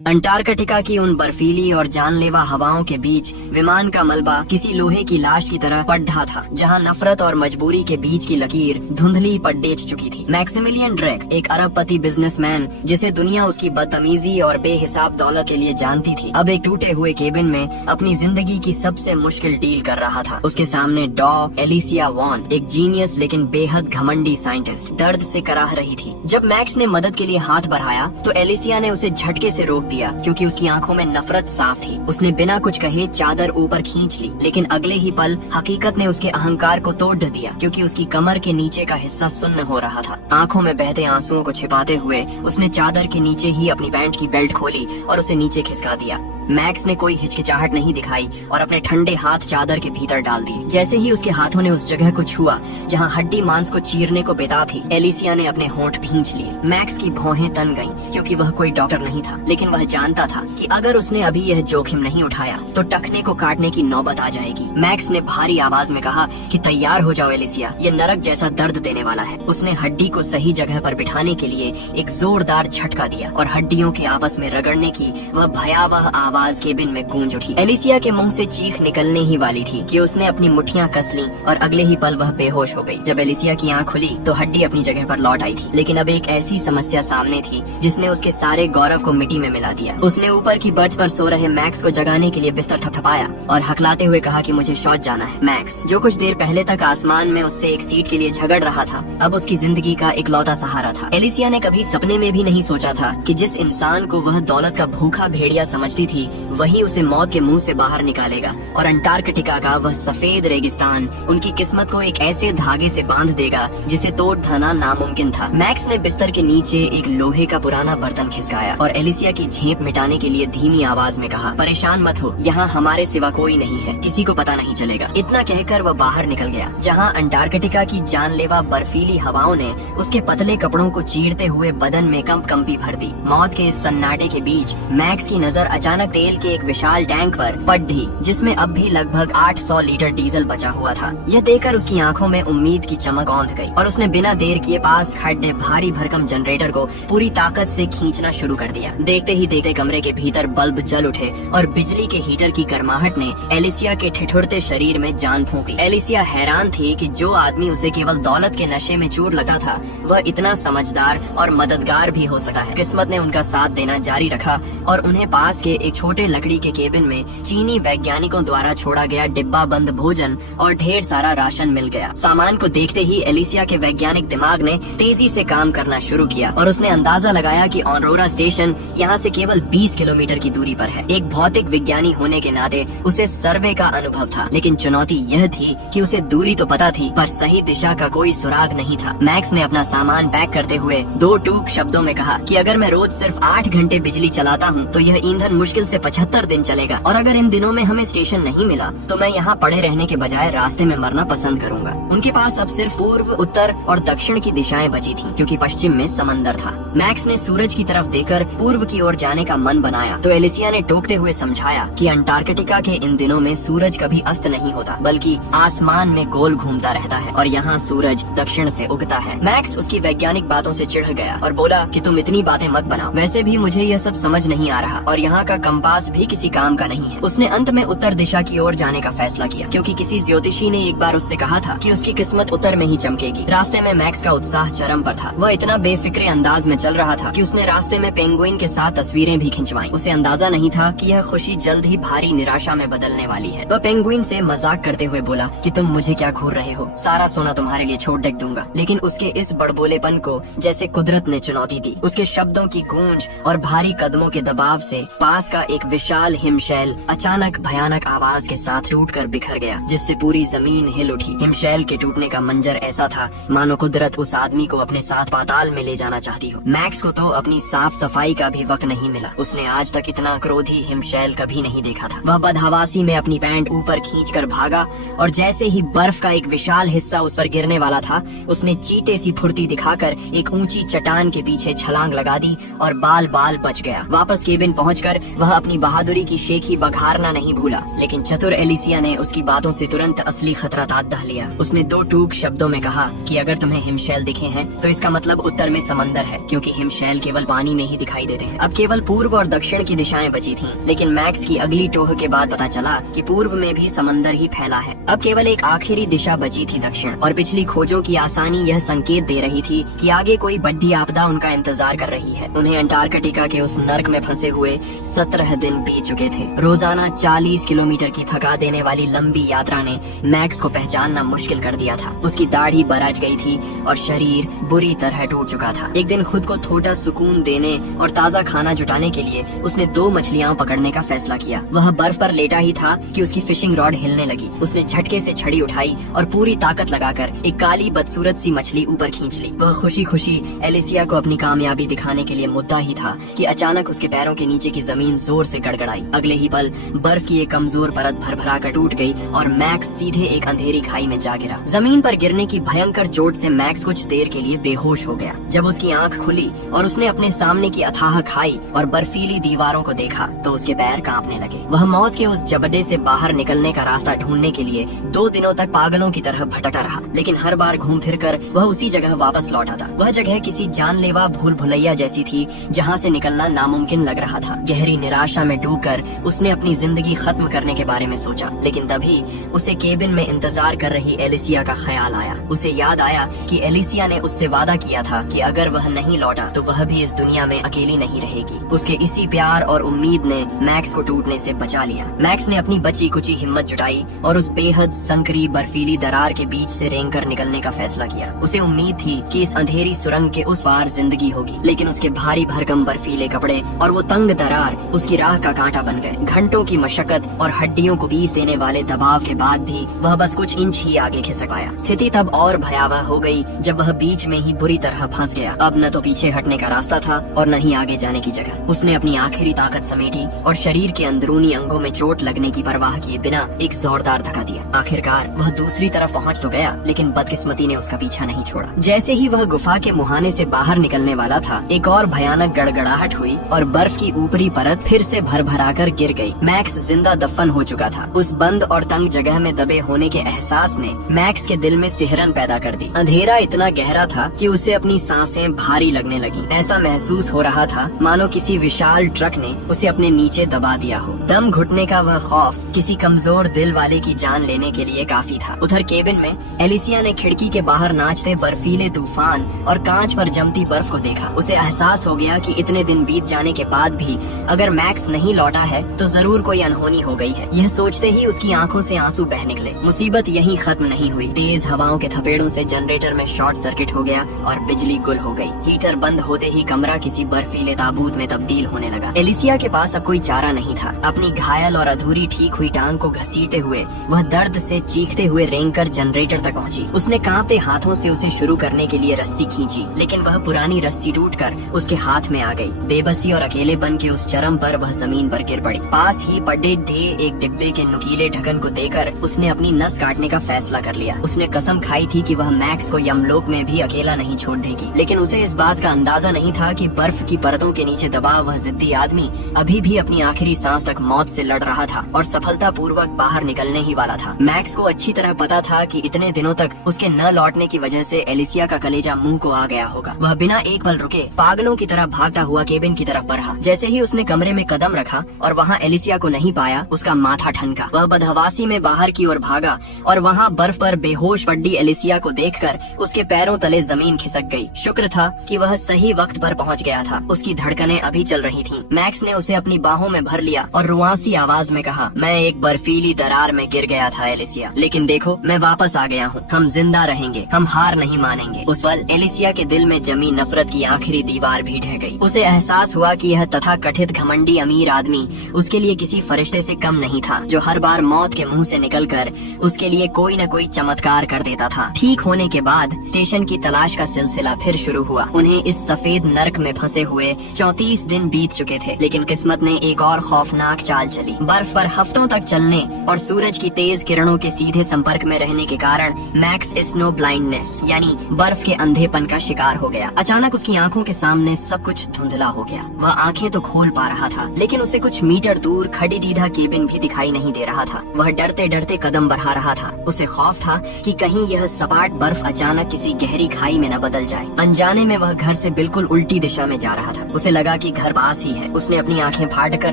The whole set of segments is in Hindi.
अंटार्कटिका की उन बर्फीली और जानलेवा हवाओं के बीच विमान का मलबा किसी लोहे की लाश की तरह पड़ रहा था, जहां नफरत और मजबूरी के बीच की लकीर धुंधली पड्डेच चुकी थी। मैक्सिमिलियन ड्रेक, एक अरबपति बिजनेसमैन जिसे दुनिया उसकी बदतमीजी और बेहिसाब दौलत के लिए जानती थी, अब एक टूटे हुए केबिन में अपनी जिंदगी की सबसे मुश्किल डील कर रहा था। उसके सामने डॉ एलिसिया वॉन, एक जीनियस लेकिन बेहद घमंडी साइंटिस्ट, दर्द से कराह रही थी। जब मैक्स ने मदद के लिए हाथ बढ़ाया तो एलिसिया ने उसे झटके से रोक दिया, क्योंकि उसकी आंखों में नफरत साफ थी। उसने बिना कुछ कहे चादर ऊपर खींच ली, लेकिन अगले ही पल हकीकत ने उसके अहंकार को तोड़ दिया, क्योंकि उसकी कमर के नीचे का हिस्सा सुन्न हो रहा था। आंखों में बहते आंसुओं को छिपाते हुए उसने चादर के नीचे ही अपनी पैंट की बेल्ट खोली और उसे नीचे खिसका दिया। मैक्स ने कोई हिचकिचाहट नहीं दिखाई और अपने ठंडे हाथ चादर के भीतर डाल दिए। जैसे ही उसके हाथों ने उस जगह को छुआ जहां हड्डी मांस को चीरने को बेताब थी, एलिसिया ने अपने होंठ भींच लिए। मैक्स की भौहें तन गईं, क्योंकि वह कोई डॉक्टर नहीं था, लेकिन वह जानता था कि अगर उसने अभी यह जोखिम नहीं उठाया तो टखने को काटने की नौबत आ जाएगी। मैक्स ने भारी आवाज में कहा कि तैयार हो जाओ एलिसिया, ये नरक जैसा दर्द देने वाला है। उसने हड्डी को सही जगह पर बिठाने के लिए एक जोरदार झटका दिया और हड्डियों के आपस में रगड़ने की वह भयावह आवाज केबिन में गूंज उठी। एलिसिया के मुंह से चीख निकलने ही वाली थी कि उसने अपनी मुट्ठियां कस लीं और अगले ही पल वह बेहोश हो गई। जब एलिसिया की आंख खुली तो हड्डी अपनी जगह पर लौट आई थी, लेकिन अब एक ऐसी समस्या सामने थी जिसने उसके सारे गौरव को मिट्टी में मिला दिया। उसने ऊपर की बर्थ पर सो रहे मैक्स को जगाने के लिए बिस्तर थपथपाया और हकलाते हुए कहा कि मुझे शौच जाना है। मैक्स, जो कुछ देर पहले तक आसमान में उससे एक सीट के लिए झगड़ रहा था, अब उसकी जिंदगी का इकलौता सहारा था। एलिसिया ने कभी सपने में भी नहीं सोचा था कि जिस इंसान को वह दौलत का भूखा भेड़िया समझती थी, वही उसे मौत के मुंह से बाहर निकालेगा और अंटार्कटिका का वह सफेद रेगिस्तान उनकी किस्मत को एक ऐसे धागे से बांध देगा जिसे तोड़ धरना नामुमकिन था। मैक्स ने बिस्तर के नीचे एक लोहे का पुराना बर्तन खिसकाया और एलिसिया की झेप मिटाने के लिए धीमी आवाज में कहा, परेशान मत हो, यहाँ हमारे सिवा कोई नहीं है, किसी को पता नहीं चलेगा। इतना कहकर वह बाहर निकल गया, जहाँ अंटार्कटिका की जानलेवा बर्फीली हवाओं ने उसके पतले कपड़ों को चीरते हुए बदन में कंपी भर दी। मौत के इस सन्नाटे के बीच मैक्स की नजर अचानक तेल के एक विशाल टैंक पर पड़ी, जिसमें अब भी लगभग 800 लीटर डीजल बचा हुआ था। यह देखकर उसकी आंखों में उम्मीद की चमक औंध गई और उसने बिना देर किए पास खड़े भारी भरकम जनरेटर को पूरी ताकत से खींचना शुरू कर दिया। देखते ही देखते कमरे के भीतर बल्ब जल उठे और बिजली के हीटर की गर्माहट ने एलिसिया के ठिठुरते शरीर में जान फूंकी। एलिसिया हैरान थी कि जो आदमी उसे केवल दौलत के नशे में चूर लगा था, वह इतना समझदार और मददगार भी हो सकता है। किस्मत ने उनका साथ देना जारी रखा और उन्हें पास के एक छोटे लकड़ी के केबिन में चीनी वैज्ञानिकों द्वारा छोड़ा गया डिब्बा बंद भोजन और ढेर सारा राशन मिल गया। सामान को देखते ही एलिसिया के वैज्ञानिक दिमाग ने तेजी से काम करना शुरू किया और उसने अंदाजा लगाया कि ऑनरोरा स्टेशन यहाँ से केवल 20 किलोमीटर की दूरी पर है। एक भौतिक विज्ञानी होने के नाते उसे सर्वे का अनुभव था, लेकिन चुनौती यह थी कि उसे दूरी तो पता थी, पर सही दिशा का कोई सुराग नहीं था। मैक्स ने अपना सामान पैक करते हुए 2 टूक शब्दों में कहा कि अगर मैं रोज सिर्फ 8 घंटे बिजली चलाता हूँ तो यह ईंधन मुश्किल से 75 दिन चलेगा, और अगर इन दिनों में हमें स्टेशन नहीं मिला तो मैं यहाँ पड़े रहने के बजाय रास्ते में मरना पसंद करूंगा। उनके पास अब सिर्फ पूर्व, उत्तर और दक्षिण की दिशाएं बची थीं, क्योंकि पश्चिम में समंदर था। मैक्स ने सूरज की तरफ देखकर पूर्व की ओर जाने का मन बनाया तो एलिसिया ने टोकते हुए समझाया कि अंटार्कटिका के इन दिनों में सूरज कभी अस्त नहीं होता, बल्कि आसमान में गोल घूमता रहता है और यहाँ सूरज दक्षिण से उगता है। मैक्स उसकी वैज्ञानिक बातों से चिढ़ गया और बोला कि तुम इतनी बातें मत बनाओ, वैसे भी मुझे यह सब समझ नहीं आ रहा और यहाँ का कंपास भी किसी काम का नहीं है। उसने अंत में उत्तर दिशा की ओर जाने का फैसला किया, क्योंकि किसी ज्योतिषी ने एक बार उससे कहा था कि उसकी किस्मत उत्तर में ही चमकेगी। रास्ते में मैक्स का उत्साह चरम पर था। वह इतना बेफिक्रे अंदाज में चल रहा था कि उसने रास्ते में पेंगुइन के साथ तस्वीरें भी खिंचवाई। उसे अंदाजा नहीं था कि यह खुशी जल्द ही भारी निराशा में बदलने वाली है। वह पेंगुइन से मजाक करते हुए बोला कि तुम मुझे क्या घूर रहे हो, सारा सोना तुम्हारे लिए छोड़ डेक दूंगा। लेकिन उसके इस बड़बोलेपन को जैसे कुदरत ने चुनौती दी। उसके शब्दों की गूंज और भारी कदमों के दबाव से पास का एक विशाल हिमशैल अचानक भयानक आवाज के साथ टूटकर बिखर गया, जिससे पूरी जमीन हिल उठी। हिमशैल के टूटने का मंजर ऐसा था मानो कुदरत उस आदमी को अपने साथ पाताल में ले जाना चाहती हो। मैक्स को तो अपनी साफ सफाई का भी वक्त नहीं मिला। उसने आज तक इतना क्रोधी हिमशैल कभी नहीं देखा था। वह बदहवासी में अपनी पैंट ऊपर खींचकर भागा और जैसे ही बर्फ का एक विशाल हिस्सा उस पर गिरने वाला था, उसने चीते सी फुर्ती दिखाकर एक ऊंची चट्टान के पीछे छलांग लगा दी और बाल बाल बच गया। वापस केबिन पहुंचकर वह अपनी बहादुरी की शेखी बघारना नहीं भूला, लेकिन चतुर एलिसिया ने उसकी बातों से तुरंत असली खतरा ढह लिया। उसने दो टूक शब्दों में कहा कि अगर तुम्हें हिमशैल दिखे हैं तो इसका मतलब उत्तर में समंदर है, क्योंकि हिमशैल केवल पानी में ही दिखाई देते हैं। अब केवल पूर्व और दक्षिण की दिशाएं बची थीं, लेकिन मैक्स की अगली टोह के बाद पता चला कि पूर्व में भी समंदर ही फैला है। अब केवल एक आखिरी दिशा बची थी, दक्षिण, और पिछली खोजों की आसानी यह संकेत दे रही थी कि आगे कोई बड़ी आपदा उनका इंतजार कर रही है। उन्हें अंटार्कटिका के उस नर्क में फंसे हुए 17 दिन बीत चुके थे। रोजाना 40 किलोमीटर की थका देने वाली लंबी यात्रा ने मैक्स को पहचानना मुश्किल कर दिया था। उसकी दाढ़ी बरज गई थी और शरीर बुरी तरह टूट चुका था। एक दिन खुद को थोड़ा सुकून देने और ताज़ा खाना जुटाने के लिए उसने 2 मछलियां पकड़ने का फैसला किया। वह बर्फ पर लेटा ही था कि उसकी फिशिंग रॉड हिलने लगी। उसने झटके से छड़ी उठाई और पूरी ताकत लगाकर एक काली बदसूरत सी मछली ऊपर खींच ली। वह खुशी खुशी एलिसिया को अपनी कामयाबी दिखाने के लिए मुद्दा ही था कि अचानक उसके पैरों के नीचे की जमीन जोर से गड़गड़ाई। अगले ही पल बर्फ की एक कमजोर परत भरभरा कर टूट गई और मैक्स सीधे एक अंधेरी खाई में जा गिरा। जमीन पर गिरने की भयंकर चोट से मैक्स कुछ देर के लिए बेहोश हो गया। जब उसकी आंख खुली और उसने अपने सामने की अथाह खाई और बर्फीली दीवारों को देखा तो उसके पैर कांपने लगे। वह मौत के उस जबड़े से बाहर निकलने का रास्ता ढूंढने के लिए 2 दिनों तक पागलों की तरह भटकता रहा, लेकिन हर बार घूम फिर कर वह उसी जगह वापस लौट आता। वह जगह किसी जानलेवा भूल भुलैया जैसी थी जहाँ से निकलना नामुमकिन लग रहा था। गहरी निराशा में डूबकर उसने अपनी जिंदगी खत्म करने के बारे में सोचा, लेकिन तभी उसे केबिन में इंतजार कर रही एलिसिया का ख्याल आया। उसे याद आया कि एलिसिया ने उससे वादा किया था कि अगर वह नहीं लौटा तो वह भी इस दुनिया में अकेली नहीं रहेगी। उसके इसी प्यार और उम्मीद ने मैक्स को टूटने से बचा लिया। मैक्स ने अपनी बची कुची हिम्मत जुटाई और उस बेहद संकरी बर्फीली दरार के बीच से रेंगकर निकलने का फैसला किया। उसे उम्मीद थी कि इस अंधेरी सुरंग के उस पार जिंदगी होगी, लेकिन उसके भारी भरकम बर्फीले कपड़े और वो तंग दरार उसकी राह का कांटा बन गए। घंटों की मशक्कत और हड्डियों को पीस देने वाले दबाव के बाद भी वह बस कुछ इंच ही आगे खिसक पाया। स्थिति तब और भयावह हो गई जब वह बीच में ही बुरी तरह फंस गया। अब न तो पीछे हटने का रास्ता था और न ही आगे जाने की जगह। उसने अपनी आखिरी ताकत समेटी और शरीर के अंदरूनी अंगों में चोट लगने की परवाह किए बिना एक जोरदार धक्का दिया। आखिरकार वह दूसरी तरफ पहुंच तो गया, लेकिन बदकिस्मती ने उसका पीछा नहीं छोड़ा। जैसे ही वह गुफा के मुहाने से बाहर निकलने वाला था, एक और भयानक गड़गड़ाहट हुई और बर्फ की ऊपरी परत फिर से भरभरा कर गिर गई। मैक्स जिंदा दफन हो चुका था। उस बंद और तंग जगह में दबे होने के एहसास ने मैक्स के दिल में सिहरन पैदा कर दी। अंधेरा इतना गहरा था कि उसे अपनी सांसें भारी लगने लगी। ऐसा महसूस हो रहा था मानो किसी विशाल ट्रक ने उसे अपने नीचे दबा दिया हो। दम घुटने का वह खौफ किसी कमजोर दिल वाले की जान लेने के लिए काफी था। उधर केबिन में एलिसिया ने खिड़की के बाहर नाचते बर्फीले तूफान और कांच पर जमती बर्फ को देखा। उसे एहसास हो गया कि इतने दिन बीत जाने के बाद भी अगर मैक्स नहीं लौटा है तो जरूर कोई अनहोनी हो गई है। यह सोचते ही उसकी आंखों से आंसू बह निकले। मुसीबत यहीं खत्म नहीं हुई। तेज हवाओं के थपेड़ों से जनरेटर में शॉर्ट सर्किट हो गया और बिजली गुल हो गई। हीटर बंद होते ही कमरा किसी बर्फीले ताबूत में तब्दील होने लगा। एलिसिया के पास अब कोई चारा नहीं था। अपनी घायल और अधूरी ठीक हुई टांग को घसीटते हुए वह दर्द से चीखते हुए रेंगकर जनरेटर तक पहुंची। उसने कांपते हाथों से उसे शुरू करने के लिए रस्सी खींची, लेकिन वह पुरानी रस्सी टूटकर उसके हाथ में आ गई। बेबसी और अकेलेपन के उस चरम पर वह जमीन पर गिर पड़ी। पास ही पड़े ढे एक डिब्बे के नुकीले ढक्कन को देकर उसने अपनी नस काटने का फैसला कर लिया। उसने कसम खाई थी कि वह मैक्स को यमलोक में भी अकेला नहीं छोड़ देगी, लेकिन उसे इस बात का अंदाजा नहीं था कि बर्फ की परतों के नीचे दबा वह जिद्दी आदमी अभी भी अपनी आखिरी सांस तक मौत से लड़ रहा था और सफलता पूर्वक बाहर निकलने ही वाला था। मैक्स को अच्छी तरह पता था कि इतने दिनों तक उसके न लौटने की वजह से एलिसिया का कलेजा मुंह को आ गया होगा। वह बिना एक पल रुके पागलों की तरह भागता हुआ केबिन की तरफ बढ़ा। जैसे ही उसने कमरे में कदम रखा और वहाँ एलिसिया को नहीं पाया, उसका माथा ठनका। वह बदहवासी में बाहर की ओर भागा और वहाँ बर्फ पर बेहोश पड़ी एलिसिया को देखकर उसके पैरों तले जमीन खिसक गई। शुक्र था कि वह सही वक्त पर पहुँच गया था। उसकी धड़कनें अभी चल रही थीं। मैक्स ने उसे अपनी बाहों में भर लिया और रुआंसी आवाज में कहा, मैं एक बर्फीली दरार में गिर गया था एलिसिया, लेकिन देखो मैं वापस आ गया हूँ। हम जिंदा रहेंगे, हम हार नहीं मानेंगे। उस पल एलिसिया के दिल में जमी नफरत की आखिरी दीवार भी ढह गई। उसे एहसास हुआ कि यह तथाकथित घमंडी अमीर आदमी उसके लिए किसी फरिश्ते से कम नहीं था, जो हर बार मौत के मुंह से निकलकर उसके लिए कोई न कोई चमत्कार कर देता था। ठीक होने के बाद स्टेशन की तलाश का सिलसिला फिर शुरू हुआ। उन्हें इस सफेद नर्क में फंसे हुए 34 दिन बीत चुके थे, लेकिन किस्मत ने एक और खौफनाक चाल चली। बर्फ पर हफ्तों तक चलने और सूरज की तेज किरणों के सीधे संपर्क में रहने के कारण मैक्स स्नो ब्लाइंडनेस यानी बर्फ के अंधेपन का शिकार हो गया। अचानक उसकी आंखों के सामने सब कुछ धुंधला हो गया। वह आंखें तो खोल पा रहा था, था, लेकिन उसे कुछ मीटर दूर खड़ी दीदा केबिन भी दिखाई नहीं दे रहा था। वह डरते डरते कदम बढ़ा रहा था। उसे खौफ था कि कहीं यह सपाट बर्फ अचानक किसी गहरी खाई में न बदल जाए। अनजाने में वह घर से बिल्कुल उल्टी दिशा में जा रहा था। उसे लगा कि घर पास ही है। उसने अपनी आंखें फाड़ कर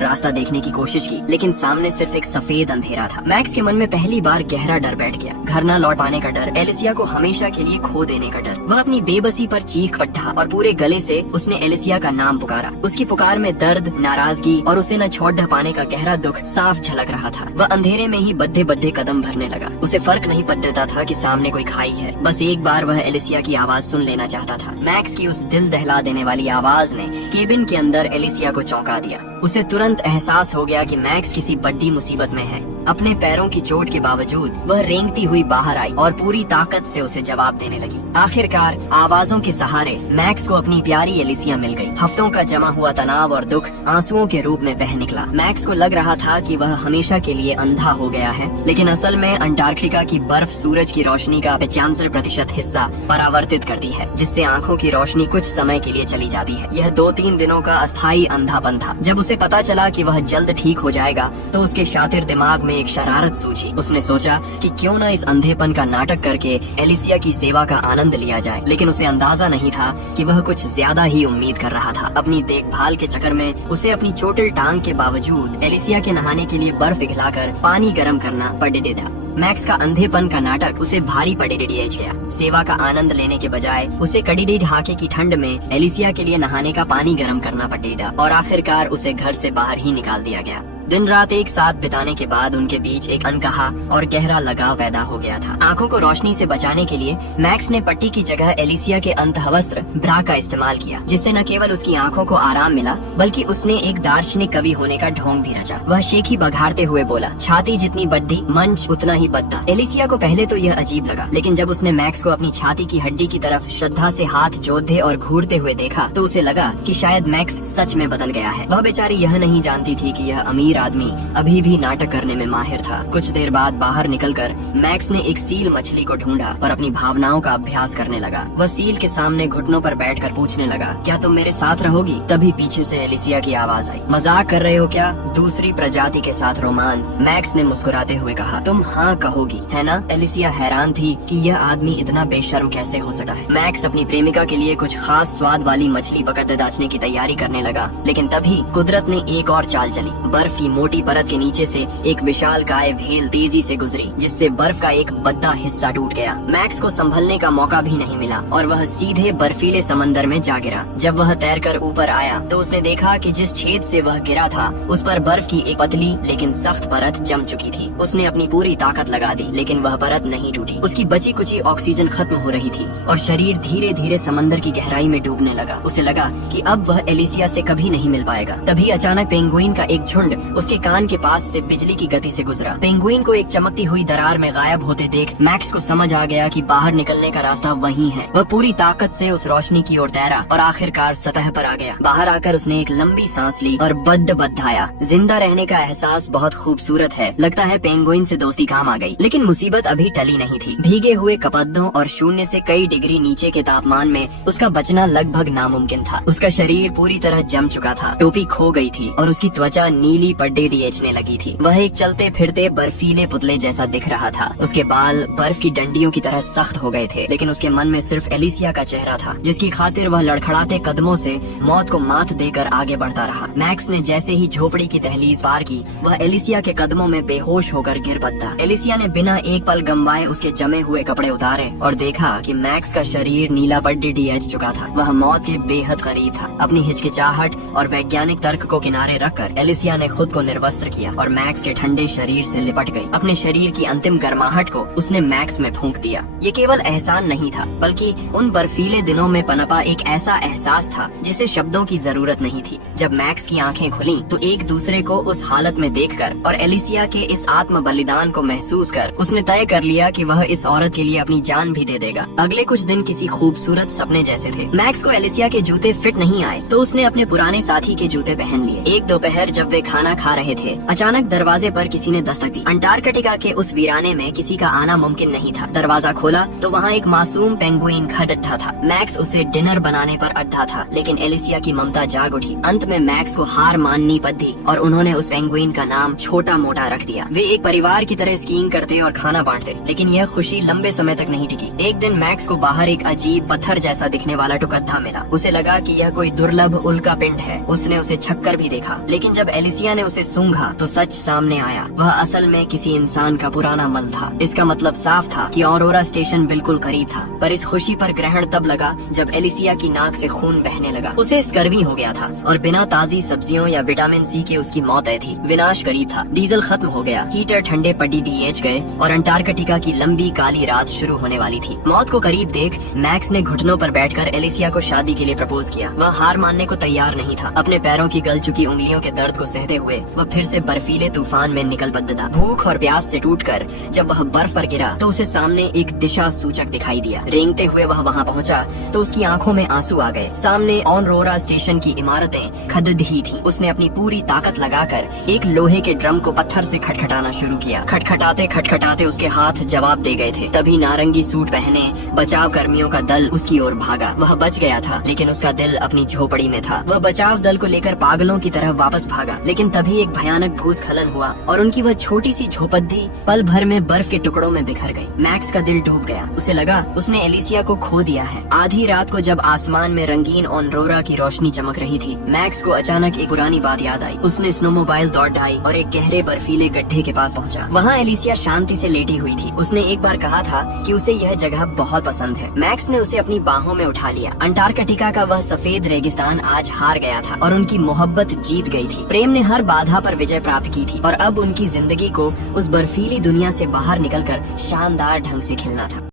रास्ता देखने की कोशिश की, लेकिन सामने सिर्फ एक सफेद अंधेरा था। मैक्स के मन में पहली बार गहरा डर बैठ गया। घर न लौट पाने का डर, एलिसिया को हमेशा के लिए खो देने का डर। वह अपनी बेबसी पर चीख पड़ा और पूरे गले से उसने एलिसिया का नाम पुकारा। उसकी पुकार में दर्द, नाराजगी और उसे न छोड़ पाने का गहरा दुख साफ झलक रहा था। वह अंधेरे में ही बद्धे बद्धे कदम भरने लगा। उसे फर्क नहीं पड़ता था कि सामने कोई खाई है। बस एक बार वह एलिसिया की आवाज सुन लेना चाहता था। मैक्स की उस दिल दहला देने वाली आवाज ने केबिन के अंदर एलिसिया को चौंका दिया। उसे तुरंत एहसास हो गया कि मैक्स किसी बड़ी मुसीबत में है। अपने पैरों की चोट के बावजूद वह रेंगती हुई बाहर आई और पूरी ताकत से उसे जवाब देने लगी। आखिरकार आवाजों के सहारे मैक्स को अपनी प्यारी एलिसिया मिल गई। हफ्तों का जमा हुआ तनाव और दुख आंसुओं के रूप में बह निकला। मैक्स को लग रहा था कि वह हमेशा के लिए अंधा हो गया है, लेकिन असल में अंटार्कटिका की बर्फ सूरज की रोशनी का 95% हिस्सा परावर्तित करती है, जिससे आंखों की रोशनी कुछ समय के लिए चली जाती है। यह 2-3 दिनों का अस्थायी अंधापन था। जब उसे पता चला कि वह जल्द ठीक हो जाएगा, तो उसके शातिर दिमाग में एक शरारत सूझी। उसने सोचा कि क्यों न इस अंधेपन का नाटक करके एलिसिया की सेवा का आनंद लिया जाए, लेकिन उसे अंदाजा नहीं था कि वह कुछ ज्यादा ही उम्मीद कर रहा था। अपनी देखभाल के चक्कर में उसे अपनी चोटिल टांग के बावजूद एलिसिया के नहाने के लिए बर्फ पिघलाकर पानी गर्म करना पड़े था। मैक्स का अंधेपन का नाटक उसे भारी पड़े गया। सेवा का आनंद लेने के बजाय उसे कड़ी ढाके की ठंड में एलिसिया के लिए नहाने का पानी गर्म करना पड़ेगा, और आखिरकार उसे घर से बाहर ही निकाल दिया गया। दिन रात एक साथ बिताने के बाद उनके बीच एक अनकहा और गहरा लगाव पैदा हो गया था। आंखों को रोशनी से बचाने के लिए मैक्स ने पट्टी की जगह एलिसिया के अंतःवस्त्र ब्रा का इस्तेमाल किया, जिससे न केवल उसकी आंखों को आराम मिला, बल्कि उसने एक दार्शनिक कवि होने का ढोंग भी रचा। वह शेखी बघाड़ते हुए बोला, छाती जितनी बड्डी मंच उतना ही बद्दा। एलिसिया को पहले तो यह अजीब लगा, लेकिन जब उसने मैक्स को अपनी छाती की हड्डी की तरफ श्रद्धा से हाथ जोड़ते और घूरते हुए देखा, तो उसे लगा कि शायद मैक्स सच में बदल गया है। वह बेचारी यह नहीं जानती थी कि यह अमीर आदमी अभी भी नाटक करने में माहिर था। कुछ देर बाद बाहर निकलकर मैक्स ने एक सील मछली को ढूंढा और अपनी भावनाओं का अभ्यास करने लगा। वह सील के सामने घुटनों पर बैठकर पूछने लगा, क्या तुम मेरे साथ रहोगी? तभी पीछे से एलिसिया की आवाज आई, मजाक कर रहे हो क्या? दूसरी प्रजाति के साथ रोमांस। मैक्स ने मुस्कुराते हुए कहा, तुम हाँ कहोगी, है ना? एलिसिया हैरान थी कि यह आदमी इतना बेशर्म कैसे हो सकता है। मैक्स अपनी प्रेमिका के लिए कुछ खास स्वाद वाली मछली पकड़ते दाचने की तैयारी करने लगा, लेकिन तभी कुदरत ने एक और चाल चली। बर्फ की मोटी परत के नीचे से एक विशाल काय भेल तेजी से गुजरी, जिससे बर्फ का एक बद्दा हिस्सा टूट गया। मैक्स को संभलने का मौका भी नहीं मिला और वह सीधे बर्फीले समंदर में जा गिरा। जब वह तैरकर ऊपर आया तो उसने देखा कि जिस छेद से वह गिरा था, उस पर बर्फ की एक पतली लेकिन सख्त परत जम चुकी थी। उसने अपनी पूरी ताकत लगा दी, लेकिन वह परत नहीं टूटी। उसकी बची कुची ऑक्सीजन खत्म हो रही थी और शरीर धीरे धीरे समंदर की गहराई में डूबने लगा। उसे लगा कि अब वह एलिसिया से कभी नहीं मिल पाएगा। तभी अचानक पेंगुइन का एक झुंड उसके कान के पास से बिजली की गति से गुजरा। पेंगुइन को एक चमकती हुई दरार में गायब होते देख मैक्स को समझ आ गया कि बाहर निकलने का रास्ता वहीं है। वह पूरी ताकत से उस रोशनी की ओर तैरा और आखिरकार सतह पर आ गया। बाहर आकर उसने एक लंबी सांस ली और बद्धाया। जिंदा रहने का एहसास बहुत खूबसूरत है। लगता है पेंगुइन से दोस्ती काम आ गई। लेकिन मुसीबत अभी टली नहीं थी। भीगे हुए कपड़ों और शून्य से कई डिग्री नीचे के तापमान में उसका बचना लगभग नामुमकिन था। उसका शरीर पूरी तरह जम चुका था, टोपी खो गई थी और उसकी त्वचा नीली पड्डे रिएचने लगी थी। वह एक चलते फिरते बर्फीले पुतले जैसा दिख रहा था। उसके बाल बर्फ की डंडियों की तरह सख्त हो गए थे, लेकिन उसके मन में सिर्फ एलिसिया का चेहरा था, जिसकी खातिर वह लड़खड़ाते कदमों से मौत को मात देकर आगे बढ़ता रहा। मैक्स ने जैसे ही झोपड़ी की दहलीज पार की, वह एलिसिया के कदमों में बेहोश होकर गिर पड़ा। एलिसिया ने बिना एक पल गंवाए उसके जमे हुए कपड़े उतारे और देखा कि मैक्स का शरीर नीला पड्डी डिएच चुका था। वह मौत के बेहद करीब था। अपनी हिचकिचाहट और वैज्ञानिक तर्क को किनारे रखकर एलिसिया ने खुद को निर्वस्त्र किया और मैक्स के ठंडे शरीर से लिपट गई। अपने शरीर की अंतिम गर्माहट को उसने मैक्स में फूंक दिया। ये केवल एहसान नहीं था, बल्कि उन बर्फीले दिनों में पनपा एक ऐसा एहसास था जिसे शब्दों की जरूरत नहीं थी। जब मैक्स की आंखें खुली तो एक दूसरे को उस हालत में देखकर और एलिसिया के इस आत्म बलिदान को महसूस कर उसने तय कर लिया कि वह इस औरत के लिए अपनी जान भी दे देगा। अगले कुछ दिन किसी खूबसूरत सपने जैसे थे। मैक्स को एलिसिया के जूते फिट नहीं आए तो उसने अपने पुराने साथी के जूते पहन लिए। एक दोपहर जब वे खाना खा रहे थे। अचानक दरवाजे पर किसी ने दस्तक दी। अंटार्कटिका के उस वीराने में किसी का आना मुमकिन नहीं था। दरवाजा खोला तो वहाँ एक मासूम पेंगुइन खड़खड़ा था। मैक्स उसे डिनर बनाने पर अड्डा था, लेकिन एलिसिया की ममता जाग उठी। अंत में मैक्स को हार माननी पड़ी और उन्होंने उस पेंगुइन का नाम छोटा मोटा रख दिया। वे एक परिवार की तरह स्कीइंग करते और खाना बांटते, लेकिन यह खुशी लंबे समय तक नहीं टिकी। एक दिन मैक्स को बाहर एक अजीब पत्थर जैसा दिखने वाला टुकत्था मिला। उसे लगा कि यह कोई दुर्लभ उल्का पिंड है। उसने उसे छक्कर भी देखा, लेकिन जब एलिसिया ने उसे सूंघा तो सच सामने आया। वह असल में किसी इंसान का पुराना मल था। इसका मतलब साफ था कि ऑरोरा स्टेशन बिल्कुल करीब था। पर इस खुशी पर ग्रहण तब लगा जब एलिसिया की नाक से खून बहने लगा। उसे स्कर्वी हो गया था और बिना ताजी सब्जियों या विटामिन सी के उसकी मौत तय थी। विनाश करीब था। डीजल खत्म हो गया, हीटर ठंडे पड़ी डीएच गए और अंटार्कटिका की लंबी काली रात शुरू होने वाली थी। मौत को करीब देख मैक्स ने घुटनों पर बैठकर एलिसिया को शादी के लिए प्रपोज किया। वह हार मानने को तैयार नहीं था। अपने पैरों की गल चुकी उंगलियों के दर्द को सहते हुए वह फिर से बर्फीले तूफान में निकल बदला। भूख और प्यास से टूटकर जब वह बर्फ पर गिरा तो उसे सामने एक दिशा सूचक दिखाई दिया। रेंगते हुए वह वहाँ पहुँचा तो उसकी आंखों में आंसू आ गए। सामने ऑरोरा स्टेशन की इमारतें खददही थी। उसने अपनी पूरी ताकत लगाकर एक लोहे के ड्रम को पत्थर से खटखटाना शुरू किया। खटखटाते खटखटाते उसके हाथ जवाब दे गए थे। तभी नारंगी सूट पहने बचाव कर्मियों का दल उसकी ओर भागा। वह बच गया था, लेकिन उसका दिल अपनी झोपड़ी में था। वह बचाव दल को लेकर पागलों की तरह वापस भागा, लेकिन तभी एक भयानक भूस्खलन हुआ और उनकी वह छोटी सी झोपड़ी पल भर में बर्फ के टुकड़ों में बिखर गई। मैक्स का दिल डूब गया। उसे लगा उसने एलिसिया को खो दिया है। आधी रात को जब आसमान में रंगीन ऑरोरा की रोशनी चमक रही थी, मैक्स को अचानक एक पुरानी बात याद आई। उसने स्नोमोबाइल दौड़ ढाई और एक गहरे बर्फीले गड्ढे के पास पहुंचा। वहाँ एलिसिया शांति से लेटी हुई थी। उसने एक बार कहा था कि उसे यह जगह बहुत पसंद है। मैक्स ने उसे अपनी बाहों में उठा लिया। अंटार्कटिका का वह सफेद रेगिस्तान आज हार गया था और उनकी मोहब्बत जीत गई थी। प्रेम ने हर बाधा पर विजय प्राप्त की थी और अब उनकी जिंदगी को उस बर्फीली दुनिया से बाहर निकलकर शानदार ढंग से खिलना था।